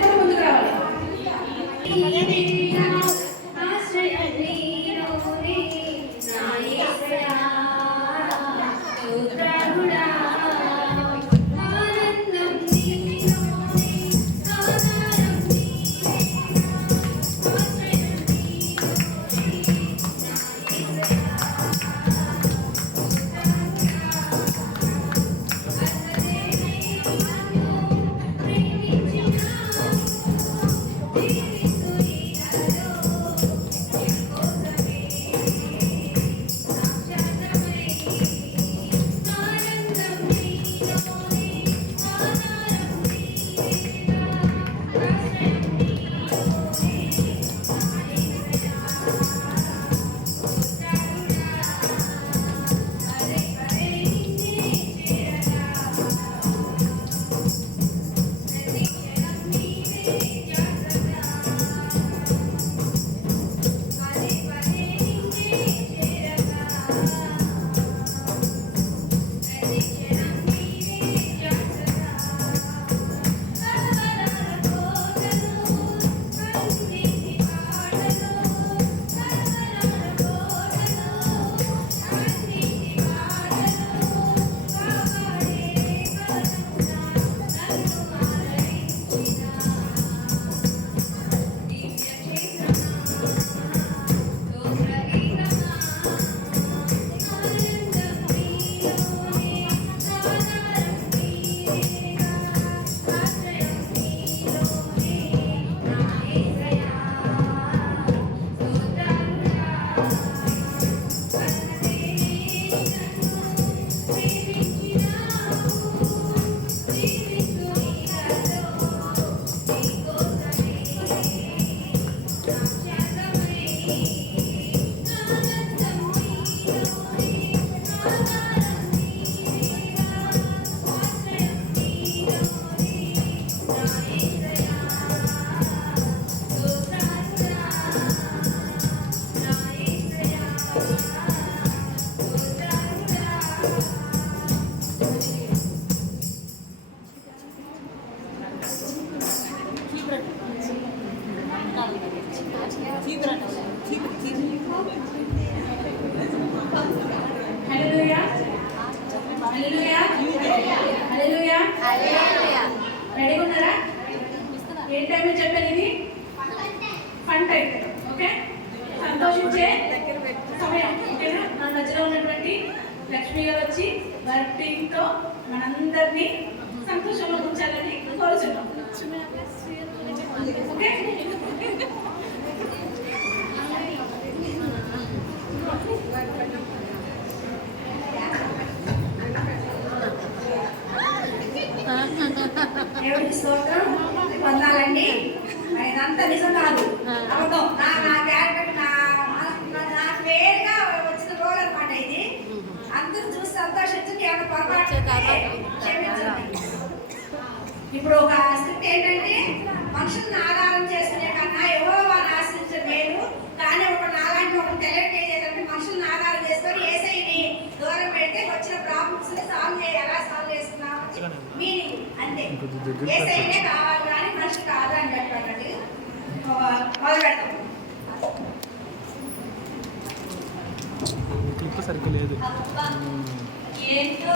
కూడా ముందుకు రావాలి. రెడీగా ఉన్నారా? ఏ టైంలో చెప్పాను ఇది? Fun time. ఓకే, సంతోషించే సమయం. ఓకేనా? మన మధ్యలో ఉన్నటువంటి లక్ష్మి గారు వచ్చి వారి టీంతో మనందరినీ సంతోషంలో ఉంచాలని కోరుచున్నాం. ఓకే, దేవుడికి స్తోత్రం పొందాలండి. ఇదంతా నిజం కాదు, అబద్ధం. నా క్యారెక్టర్ నాకు వేరుగా వచ్చిన రోల్ అనమాట ఇది. అందరూ చూసి సంతోషించండి, ఏమైనా పొరపాటు క్షమించండి. ఇప్పుడు ఒక స్క్రిప్ట్ ఏంటంటే, మనుషులను ఆధారం చేసుకునే కన్నా యెహోవాను ఆశ్రయించడం మేలు. కానీ ఒక నాలాంటి ఒక టాలెంట్ ఏదంటే మనుషులను ఆధారం చేసుకొని యేసయ్యని దూరం పెడితే వచ్చిన ప్రాబ్లమ్స్ ఎలా సాల్వ్ చేస్తున్నాం మీనింగ్ అంతే. యేసయ్యనే కావాలి కానీ మనిషి కాదు అని చెప్పాలండి. మొదలు పెడతాం. సరిగ్గా లేదు ఏంటో